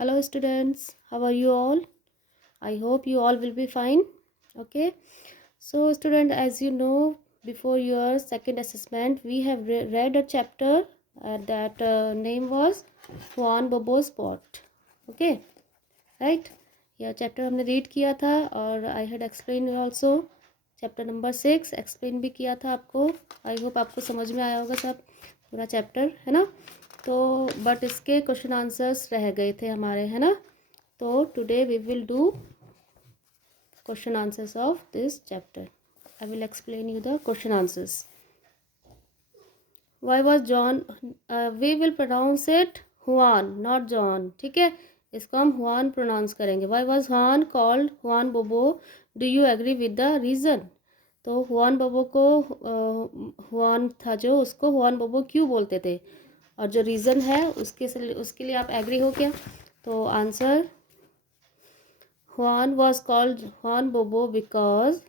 Hello students, how are you all? I hope you all will be fine. Okay. So student, as you know, before your second assessment, we have read a chapter that name was Juan Bobo's Pot. Okay. Right. यह chapter हमने read किया था और I had explain also chapter number 6 explain भी किया था आपको. I hope आपको समझ में आया होगा सब पूरा चैप्टर, है ना. तो बट इसके क्वेश्चन आंसर्स रह गए थे हमारे, है ना. तो today we will do question answers of this chapter. I will explain you the question answers. Why was John, we will pronounce it Juan, not John. ठीक है, इसको हम हुआन प्रोनाउंस करेंगे. Why was Juan called Juan Bobo, do you agree with the reason. तो Juan Bobo को Hwan था जो, उसको हुआन बोबो क्यों बोलते थे और जो रीज़न है उसके लिए आप एग्री हो क्या. तो answer, Juan was called Juan Bobo because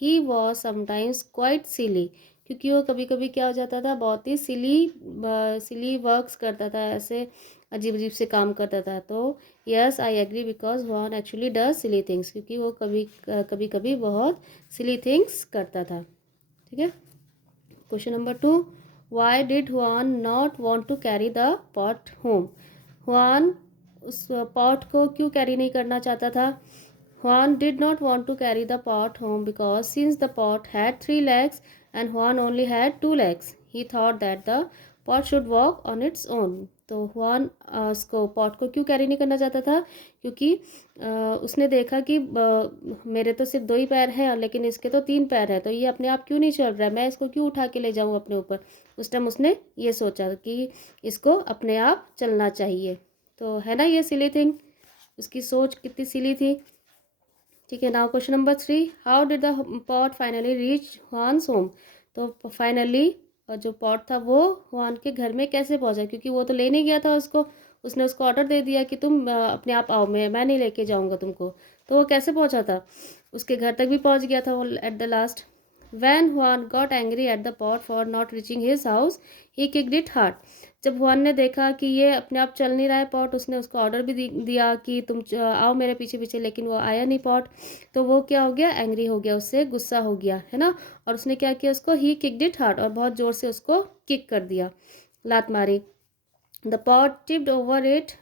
he was sometimes quite silly. क्योंकि वो कभी कभी क्या हो जाता था, बहुत ही सिली वर्क्स करता था, ऐसे अजीब अजीब से काम करता था. तो yes I agree because Juan actually does silly things, क्योंकि वो कभी कभी बहुत सिली थिंग्स करता था. ठीक है. Question number 2, why did Juan not want to carry the pot home. Juan उस पॉट को क्यों कैरी नहीं करना चाहता था. Juan did not want to carry the pot home because since the pot had 3 legs and Juan only had 2 legs, he thought that the pot should walk on its own. तो Juan उसको pot को क्यों carry नहीं करना चाहता था, क्योंकि उसने देखा कि मेरे तो सिर्फ 2 ही पैर हैं लेकिन इसके तो 3 पैर हैं, तो ये अपने आप क्यों नहीं चल रहा है, मैं इसको क्यों उठा के ले जाऊँ अपने ऊपर. उस टाइम उसने ये सोचा कि इसको अपने आप चलना चाहिए. तो है ना ये सिली थिंग, उसकी सोच कितनी सिली थी. ठीक है. Now question number 3, how did the pot finally reach Juan's home. तो फाइनली जो पॉट था वो Juan के घर में कैसे पहुंचा, क्योंकि वो तो ले नहीं गया था उसको. उसने उसको ऑर्डर दे दिया कि तुम अपने आप आओ, मैं नहीं लेके जाऊंगा तुमको. तो वो कैसे पहुंचा था, उसके घर तक भी पहुंच गया था वो at the last. When Juan got angry at the pot for not reaching his house, he kicked it hard. जब Juan ने देखा कि ये अपने आप चल नहीं रहा है पॉट, उसने उसको ऑर्डर भी दिया कि तुम आओ मेरे पीछे पीछे, लेकिन वो आया नहीं पॉट. तो वो क्या हो गया, एंग्री हो गया, उससे गुस्सा हो गया, है ना. और उसने क्या किया, उसको ही किक्ड इट हार्ड, और बहुत ज़ोर से उसको किक कर दिया, लात मारी. The pot tipped over it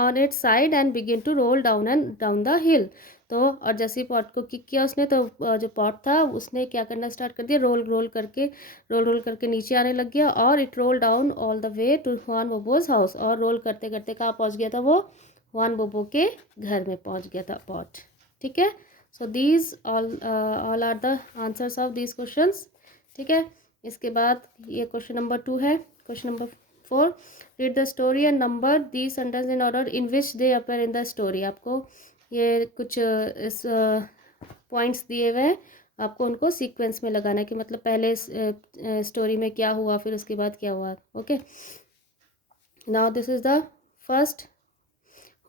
on its side and began to roll down the hill. तो और जैसे ही पॉट को किक किया उसने, तो जो पॉट था उसने क्या करना स्टार्ट कर दिया, रोल करके नीचे आने लग गया. और it roll down all the way to Juan Bobo's house. और रोल करते करते कहाँ पहुँच गया था वो, Juan Bobo के घर में पहुँच गया था पॉट. ठीक है. So these all are the answers of these questions. ठीक है. इसके बाद ये क्वेश्चन नंबर 2 है. Question number 4, read the story and number the sentences in order in which they appear in the story. आपको ये कुछ इस पॉइंट्स दिए हुए हैं, आपको उनको सीक्वेंस में लगाना है कि मतलब पहले स्टोरी में क्या हुआ फिर उसके बाद क्या हुआ. Okay. Now this is the first.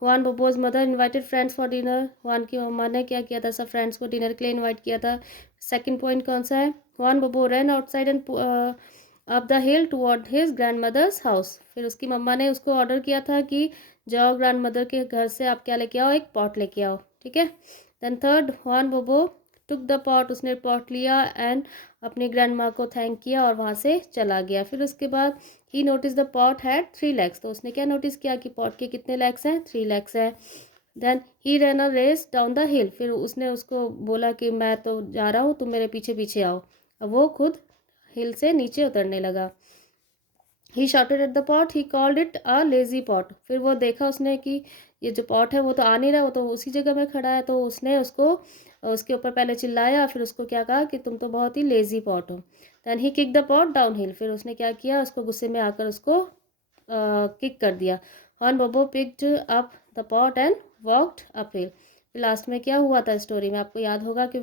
Juan Bobo's mother invited friends for dinner. Juan की मम्मा ने क्या किया था, सब फ्रेंड्स को डिनर के लिए इनवाइट किया था. सेकंड पॉइंट कौन सा है, Juan Bobo ran outside and up the hill toward his grand mother's house. फिर उसकी मम्मा ने उसको ऑर्डर किया था कि जाओ ग्रैंड मदर के घर से आप क्या लेके आओ, एक पॉट लेके आओ. ठीक है. Then third, Juan Bobo took the pot, उसने पॉट लिया एंड अपनी ग्रैंड माँ को थैंक किया और वहाँ से चला गया. फिर उसके बाद he notice the pot had 3 legs. तो उसने क्या नोटिस किया कि पॉट के कितने लेग्स हैं, 3 legs हैं. Then he run a race down the hill. फिर उसने उसको बोला कि मैं तो जा रहा हूँ, तुम मेरे पीछे पीछे आओ. अब वो खुद हिल से नीचे उतरने लगा. He shouted at the pot, he called it a lazy pot. फिर वो देखा उसने कि ये जो पॉट है वो तो आ नहीं रहा, वो तो उसी जगह में खड़ा है. तो उसने उसके ऊपर पहले चिल्लाया, फिर उसको क्या कहा कि तुम तो बहुत ही लेजी पॉट हो. Then he kick the pot down hill. फिर उसने क्या किया, उसको गुस्से में आकर उसको किक कर दिया. Juan Bobo picked up the pot and walked uphill. Last में क्या हुआ था स्टोरी में, आपको याद होगा कि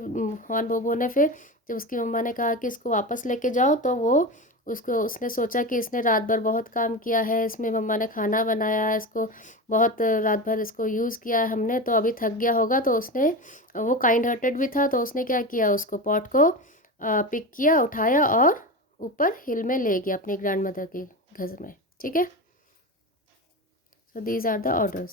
Juan Bobo ने फिर जब उसकी मम्मा ने कहा कि इसको वापस लेके जाओ, तो वो उसने सोचा कि इसने रात भर बहुत काम किया है, इसमें मम्मा ने खाना बनाया है, इसको बहुत रात भर इसको यूज़ किया है हमने, तो अभी थक गया होगा. तो उसने, वो काइंड हार्टेड भी था, तो उसने क्या किया, उसको पॉट को पिक किया, उठाया और ऊपर हिल में ले गया अपनी ग्रैंड मदर के घर में. ठीक है. So these are the orders.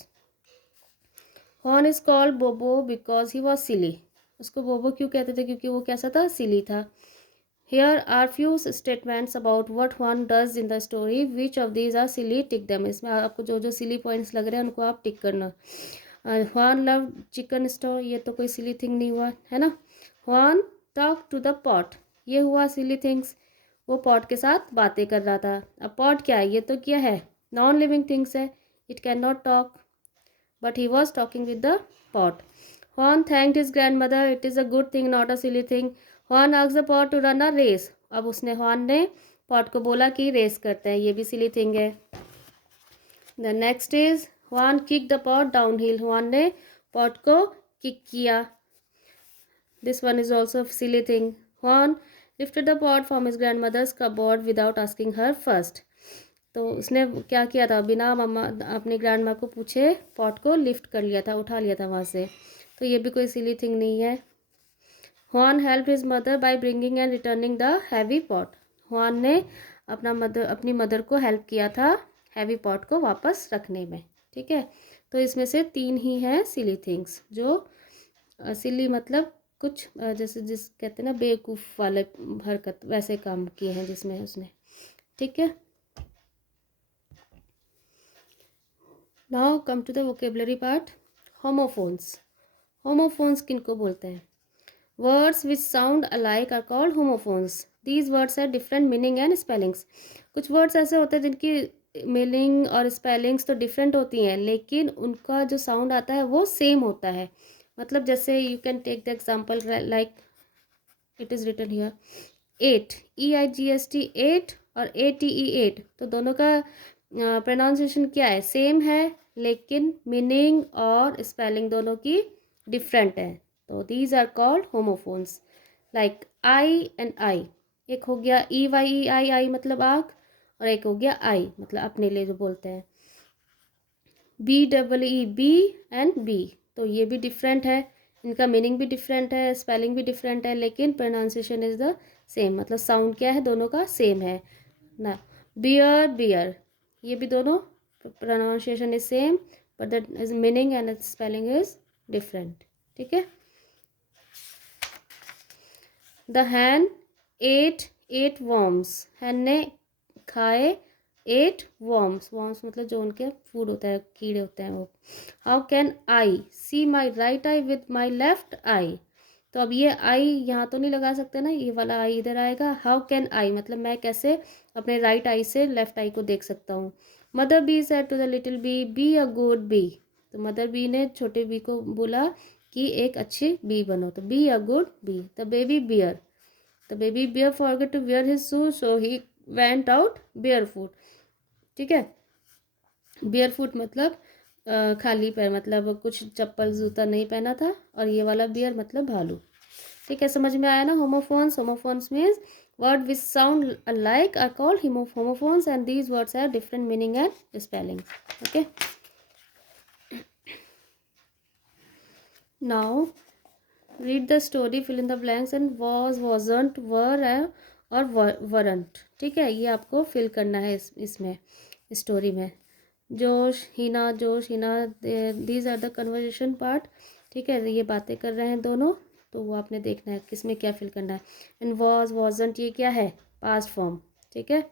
Horn is called बोबो बिकॉज ही वॉज सिली। उसको बोबो क्यों कहते थे? क्योंकि वो कैसा था? सिली था। Here are few statements about what one does in the story. Which of these are silly? Tick them. इसमें आपको जो जो silly points लग रहे हैं उनको आप टिक करना। Juan loved chicken stew, ये तो कोई silly thing नहीं हुआ है ना। Juan talked to the pot, ये हुआ silly things। वो pot के साथ बातें कर रहा था। अब pot क्या है? ये तो क्या है? नॉन लिविंग थिंग्स है। It cannot talk, but he was talking with the pot. Juan thanked his grandmother. It is a good thing, not a silly thing. Juan asked the pot to run a race. अब उसने Juan ने pot को बोला कि race करते हैं, ये भी silly thing है। The next is Juan kicked the pot downhill. Juan ने pot को kick किया। This one is also a silly thing. Juan lifted the pot from his grandmother's cupboard without asking her first. तो उसने क्या किया था? बिना मम्मा अपनी ग्रैंड माँ को पूछे पॉट को लिफ्ट कर लिया था, उठा लिया था वहाँ से। तो ये भी कोई सिली थिंग नहीं है। Juan helped his mother by bringing and returning the heavy pot. Juan ने अपनी मदर को हेल्प किया था हैवी पॉट को वापस रखने में। ठीक है, तो इसमें से 3 ही हैं सिली थिंग्स। जो सिली मतलब कुछ जैसे जिस कहते हैं ना बेवकूफ़ वाले हरकत, वैसे काम किए हैं जिसमें उसने। ठीक है, now come to the vocabulary part. Homophones. Homophones किनको बोलते हैं? Words which sound alike are called homophones. These words have different meaning and spellings. कुछ वर्ड्स ऐसे होते हैं जिनकी मीनिंग और स्पेलिंग्स तो डिफरेंट होती हैं, लेकिन उनका जो साउंड आता है वो सेम होता है। मतलब जैसे you can take the example like it is written here 8, EIGST 8 और ATE 8, तो दोनों का प्रोनाउंसिएशन क्या है? सेम है, लेकिन मीनिंग और स्पेलिंग दोनों की डिफरेंट है। तो these are called homophones. Like I and I, एक हो गया EYEI मतलब आँख, और एक हो गया आई मतलब अपने लिए जो बोलते हैं। BEE एंड बी, तो ये भी डिफरेंट है, इनका मीनिंग भी डिफरेंट है, स्पेलिंग भी डिफरेंट है, लेकिन प्रोनाउंसिएशन इज़ द सेम। मतलब साउंड क्या है? दोनों का सेम है ना। बियर बियर, ये भी दोनों pronunciation is same, but the meaning and spelling is different. ठीक है। द हैन एट 8 वॉर्म्स, हैन ने खाए 8 वॉर्म्स। वॉर्म्स मतलब जो उनके फूड होता है, कीड़े होते हैं वो। How can I see my right eye with my left eye, तो अब ये आई यहाँ तो नहीं लगा सकते ना, ये वाला आई इधर आएगा। हाउ कैन आई मतलब मैं कैसे अपने राइट आई से लेफ्ट आई को देख सकता हूँ। Mother bee said to the little bee a good bee, तो मदर बी ने छोटे बी को बोला कि एक अच्छी बी बनो, तो be a good bee. The baby bear forget to wear his shoes so he went out barefoot. ठीक है, बेयरफुट मतलब खाली पैर, मतलब कुछ चप्पल जूता नहीं पहना था, और ये वाला बियर मतलब भालू। ठीक है, समझ में आया ना। Homophones, homophones means word which sound alike are called homophones and these words have different meaning and spelling. Okay, now read the story, fill in the blanks and was, wasn't, were और weren't. ठीक है, ये आपको fill करना है इसमें story में। Josh हिना these are the conversation part. ठीक है, ये बातें कर रहे हैं दोनों, तो वो आपने देखना है किसमें क्या फिल करना है। एंड वॉज, वॉजंट, ये क्या है? Past form. ठीक है।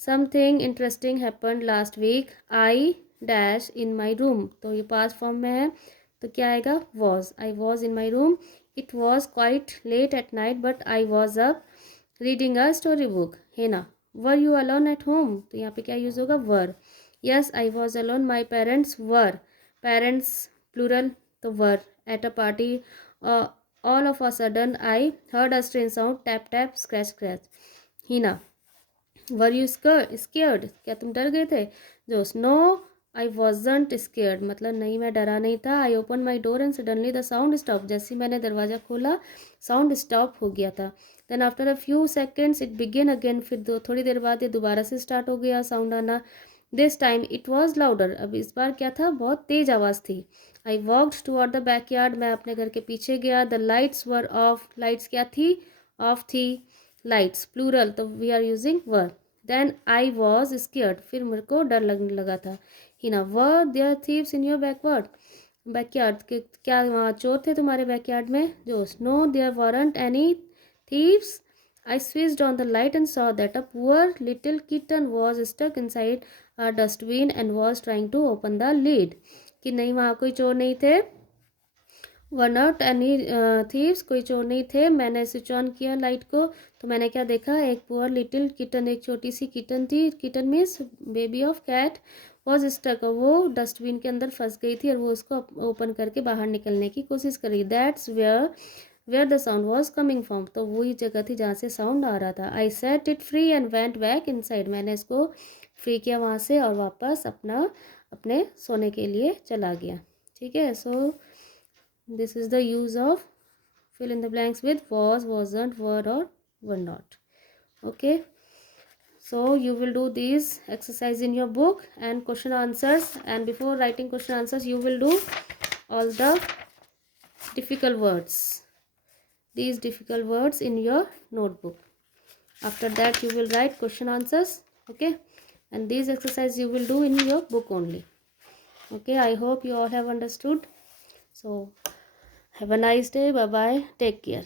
Something interesting happened last week, I dash in my room, तो ये पास्ट फॉर्म में है, तो क्या आएगा? Was, I was in my room. It was quite late at night but I was up reading a story book. है ना। Were you alone at home, तो यहाँ पे क्या यूज़ होगा? Were. Yes I was alone, my parents were, parents plural तो were, at a party all of a sudden I heard a strange sound tap tap scratch scratch. ही ना। Were you scared, क्या तुम डर गए थे? जो नो आई wasn't scared, मतलब नहीं मैं डरा नहीं था। I open my door and suddenly the sound stop, जैसे मैंने दरवाज़ा खोला साउंड स्टॉप हो गया था। Then after a few seconds it began again, फिर थोड़ी देर बाद ये दोबारा से स्टार्ट हो गया साउंड आना। This time it was louder, अब इस बार क्या था? बहुत तेज आवाज़ थी। I walked toward the backyard, मैं अपने घर के पीछे गया। The lights were off, lights क्या थी? ऑफ थी। लाइट्स प्लूरल तो we are using were. Then I was scared, फिर मेरे को डर लगने लगा था। ही ना। Were there thieves in your backward, backyard के क्या वहाँ चोर थे तुम्हारे बैकयार्ड में? Josh, no there weren't any thieves. I switched on the light and saw that a poor little kitten was stuck inside a dustbin and was trying to open the lid. कि नहीं वहाँ कोई चोर नहीं थे. Were not any thieves, कोई चोर नहीं थे. मैंने स्विच ऑन किया लाइट को तो मैंने क्या देखा? एक पुअर लिटिल किटन, एक छोटी सी किटन थी. Kitten means baby of cat. Was stuck, वो डस्टबिन के अंदर फंस गई थी और वो उसको ओपन करके बाहर निकलने की कोशिश कर रही. That's where the sound was coming from, तो वही जगह थी जहाँ से साउंड आ रहा था. I set it free and went back inside, मैंने इसको फ्री किया वहाँ से और वापस अपने सोने के लिए चला गया. ठीक है. सो this is the use of fill in the blanks with was, wasn't, were or were not. Okay, so you will do these exercise in your book and question answers, and before writing question answers you will do all the difficult words, these difficult words in your notebook. After that you will write question answers. Okay, and these exercise you will do in your book only. Okay, I hope you all have understood. So have a nice day. Bye bye. Take care.